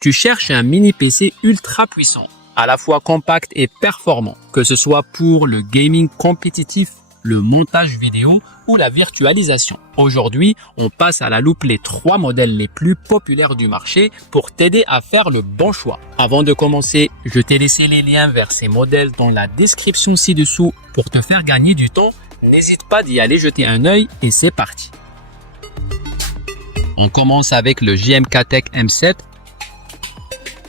Tu cherches un mini PC ultra puissant, à la fois compact et performant, que ce soit pour le gaming compétitif, le montage vidéo ou la virtualisation. Aujourd'hui, on passe à la loupe les 3 modèles les plus populaires du marché pour t'aider à faire le bon choix. Avant de commencer, je t'ai laissé les liens vers ces modèles dans la description ci-dessous pour te faire gagner du temps. N'hésite pas d'y aller jeter un œil et c'est parti. On commence avec le GMK-Tech M7.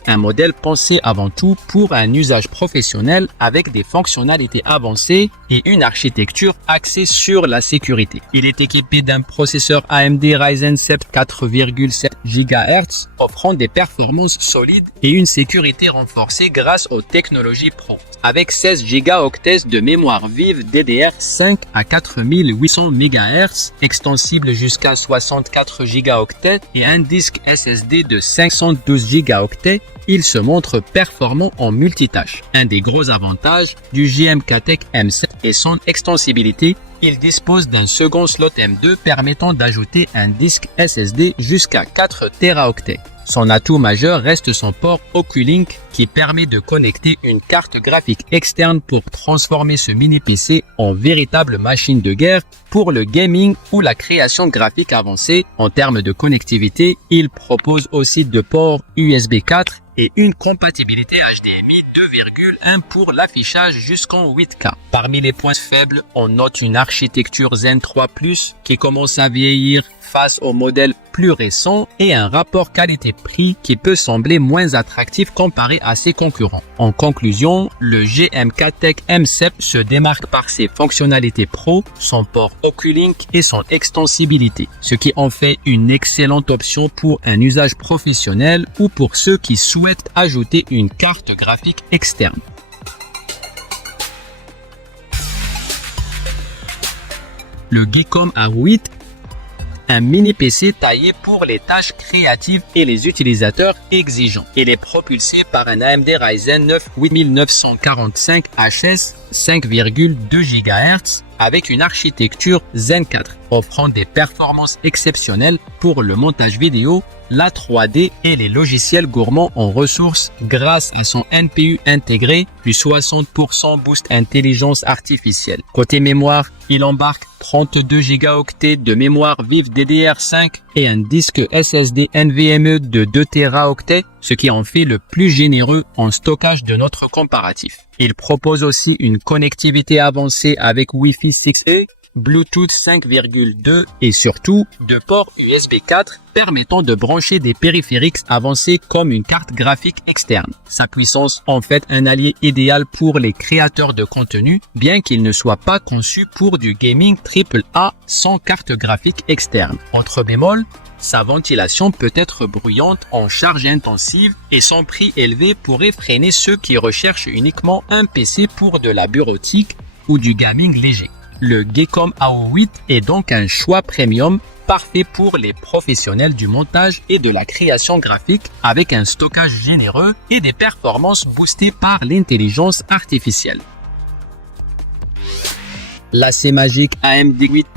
Un modèle pensé avant tout pour un usage professionnel avec des fonctionnalités avancées et une architecture axée sur la sécurité. Il est équipé d'un processeur AMD Ryzen 7 4,7 GHz offrant des performances solides et une sécurité renforcée grâce aux technologies Pro. Avec 16 Go de mémoire vive DDR5 à 4800 MHz, extensible jusqu'à 64 Go et un disque SSD de 512 Go, il se montre performant en multitâche. Un des gros avantages du GMK-Tech M7 est son extensibilité. Il dispose d'un second slot M2 permettant d'ajouter un disque SSD jusqu'à 4 Teraoctets. Son atout majeur reste son port Oculink qui permet de connecter une carte graphique externe pour transformer ce mini PC en véritable machine de guerre pour le gaming ou la création graphique avancée. En termes de connectivité, il propose aussi deux ports USB 4 et une compatibilité HDMI 2,1 pour l'affichage jusqu'en 8K. Parmi les points faibles, on note une architecture Zen 3 Plus qui commence à vieillir face aux modèles plus récents et un rapport qualité-prix qui peut sembler moins attractif comparé à ses concurrents. En conclusion, le GMK-Tech M7 se démarque par ses fonctionnalités pro, son port Oculink et son extensibilité, ce qui en fait une excellente option pour un usage professionnel ou pour ceux qui souhaitent ajouter une carte graphique externe. Le Geekom A8, un mini PC taillé pour les tâches créatives et les utilisateurs exigeants. Il est propulsé par un AMD Ryzen 9 8945HS 5,2 GHz avec une architecture Zen 4, offrant des performances exceptionnelles pour le montage vidéo, la 3D et les logiciels gourmands en ressources grâce à son NPU intégré plus 60% boost intelligence artificielle. Côté mémoire, il embarque 32 Go de mémoire vive DDR5 et un disque SSD NVMe de 2 Teraoctets, ce qui en fait le plus généreux en stockage de notre comparatif. Il propose aussi une connectivité avancée avec Wi-Fi 6E, Bluetooth 5,2 et surtout deux ports USB 4 permettant de brancher des périphériques avancés comme une carte graphique externe. Sa puissance en fait un allié idéal pour les créateurs de contenu, bien qu'il ne soit pas conçu pour du gaming AAA sans carte graphique externe. Entre bémols, sa ventilation peut être bruyante en charge intensive et son prix élevé pourrait freiner ceux qui recherchent uniquement un PC pour de la bureautique ou du gaming léger. Le Geekom A8 est donc un choix premium parfait pour les professionnels du montage et de la création graphique avec un stockage généreux et des performances boostées par l'intelligence artificielle. L'AC magique AMD 8,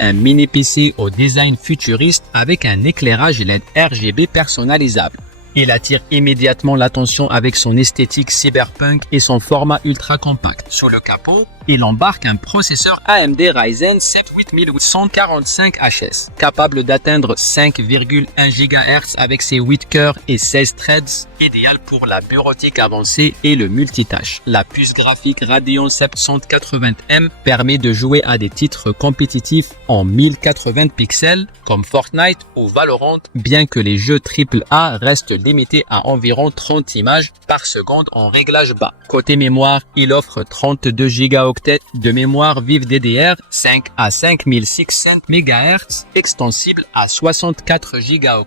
un mini PC au design futuriste avec un éclairage LED RGB personnalisable. Il attire immédiatement l'attention avec son esthétique cyberpunk et son format ultra compact. Sous le capot, il embarque un processeur AMD Ryzen 7 8845HS, capable d'atteindre 5,1 GHz avec ses 8 cœurs et 16 threads, idéal pour la bureautique avancée et le multitâche. La puce graphique Radeon 780M permet de jouer à des titres compétitifs en 1080 pixels comme Fortnite ou Valorant, bien que les jeux AAA restent limités à environ 30 images par seconde en réglage bas. Côté mémoire, il offre 32 Go de mémoire vive DDR5 à 5600 MHz, extensible à 64 Go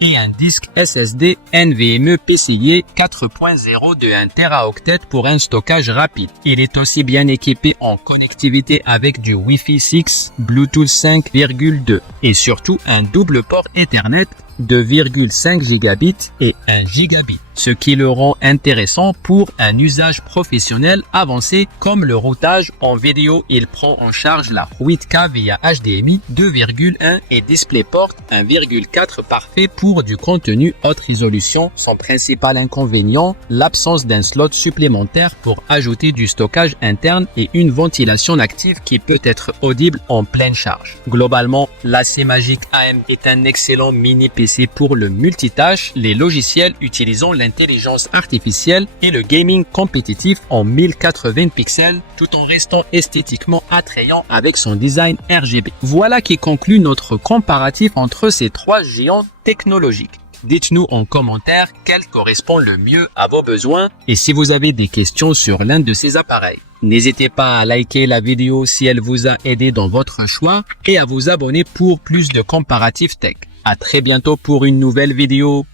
et un disque SSD NVMe PCIe 4.0 de 1 Teraoctet pour un stockage rapide. Il est aussi bien équipé en connectivité avec du Wi-Fi 6, Bluetooth 5,2 et surtout un double port Ethernet 2,5 gigabits et 1 gigabit, ce qui le rend intéressant pour un usage professionnel avancé comme le routage en vidéo. Il prend en charge la 8K via HDMI 2,1 et DisplayPort 1,4 parfait pour du contenu haute résolution. Son principal inconvénient, l'absence d'un slot supplémentaire pour ajouter du stockage interne et une ventilation active qui peut être audible en pleine charge. Globalement, l'AC Magic AM est un excellent mini PC pour le multitâche, les logiciels utilisant l'intelligence artificielle et le gaming compétitif en 1080 pixels tout en restant esthétiquement attrayant avec son design RGB. Voilà qui conclut notre comparatif entre ces trois géants technologiques. Dites-nous en commentaire quel correspond le mieux à vos besoins et si vous avez des questions sur l'un de ces appareils. N'hésitez pas à liker la vidéo si elle vous a aidé dans votre choix et à vous abonner pour plus de comparatifs tech. À très bientôt pour une nouvelle vidéo.